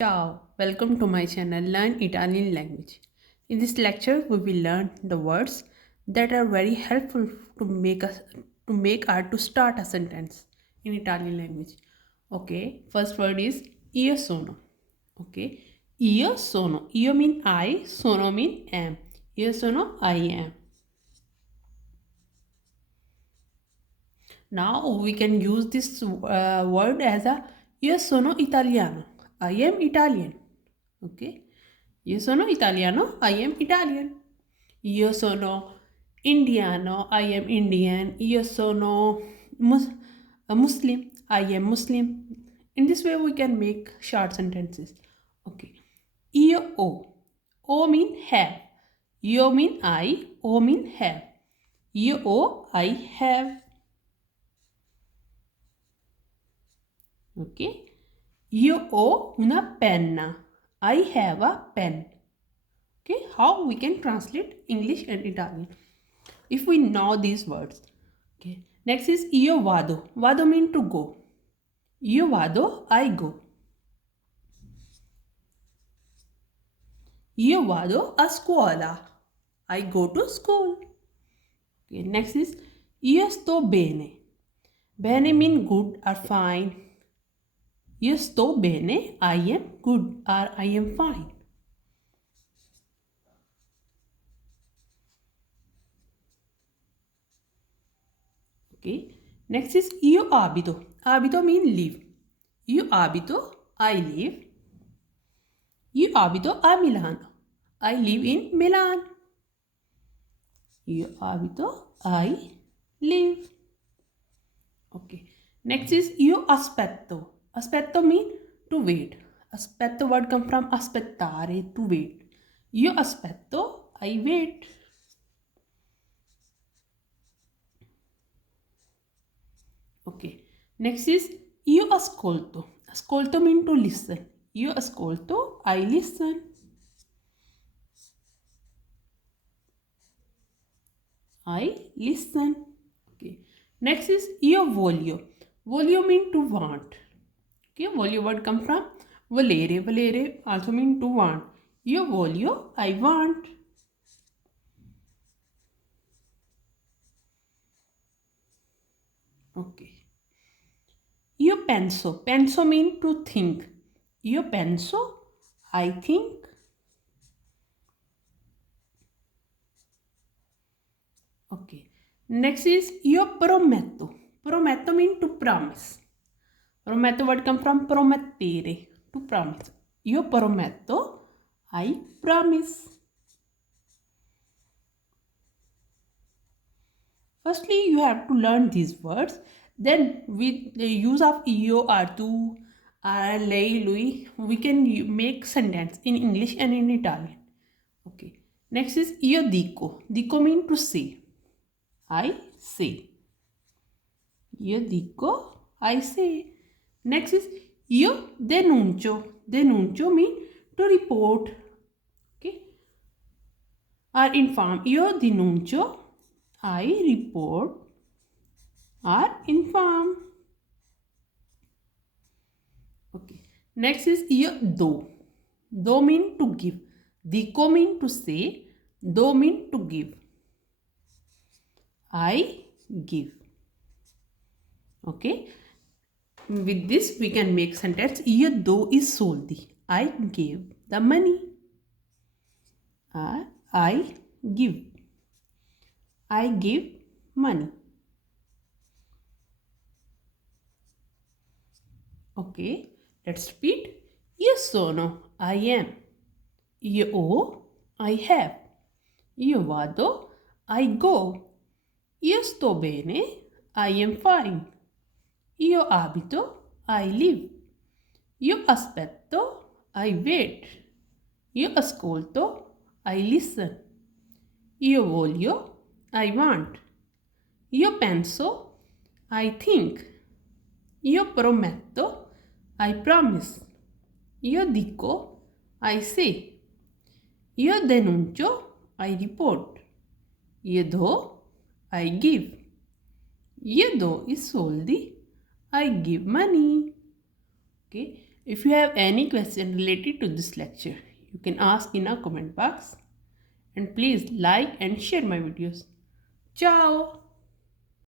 Ciao, welcome to my channel Learn Italian Language. In this lecture, we will learn the words that are very helpful to start a sentence in Italian language. Okay, first word is io sono. Okay, io sono. Io mean I, sono mean am. Io sono I am. Now we can use this word as a io sono italiano. I am Italian. Ok? Io sono italiano, I am Italian. Io sono indiano, I am Indian. Io sono a Muslim, I am Muslim. In this way we can make short sentences. Okay. Io o. O mean have. Io mean I, O mean have. Io o, I have. Ok. Io ho una penna. I have a pen. Okay, how we can translate English and Italian if we know these words. Okay, next is io vado. Vado mean to go. Io vado, I go. Io vado a scuola. I go to school. Okay, next is io sto bene. Bene mean good or fine. Io sto bene, I am good or I am fine. Okay. Next is io abito. Abito mean live. Io abito, I live. Io abito a Milano. I live in Milan. Io abito, I live. Okay. Next is io aspetto. Aspetto mean to wait. Aspetto word come from aspettare, to wait. Io aspetto, I wait. Okay. Next is io ascolto. Ascolto mean to listen. Io ascolto, I listen. I listen. Okay. Next is io voglio. Voglio mean to want. Okay. Voglio word come from volere. Volere also mean to want. Io voglio, I want. Okay. Io penso. Penso mean to think. Io penso, I think. Okay. Next is io prometto. Prometto mean to promise. Prometto word come from promettere, to promise. Io prometto, I promise. Firstly, you have to learn these words. Then, with the use of io, or tu, or lei, lui, we can make sentence in English and in Italian. Okay. Next is io dico. Dico mean to say. I say. Io dico, I say. Next is io denuncio. Denuncio mean to report. Okay. Or inform. Io denuncio, I report or inform. Okay. Next is io do. Do mean to give. Dico mean to say. Do mean to give. I give. Okay. With this we can make sentence io do I soldi. I gave the money. I give. I give money. Okay, let's repeat. Io sono, I am. Io ho, I have. Io vado, I go. Io sto bene, I am fine. Io abito, I live. Io aspetto, I wait. Io ascolto, I listen. Io voglio, I want. Io penso, I think. Io prometto, I promise. Io dico, I say. Io denuncio, I report. Io do, I give. Io do I soldi, I give money. Okay. If you have any question related to this lecture, you can ask in our comment box. And please like and share my videos. Ciao!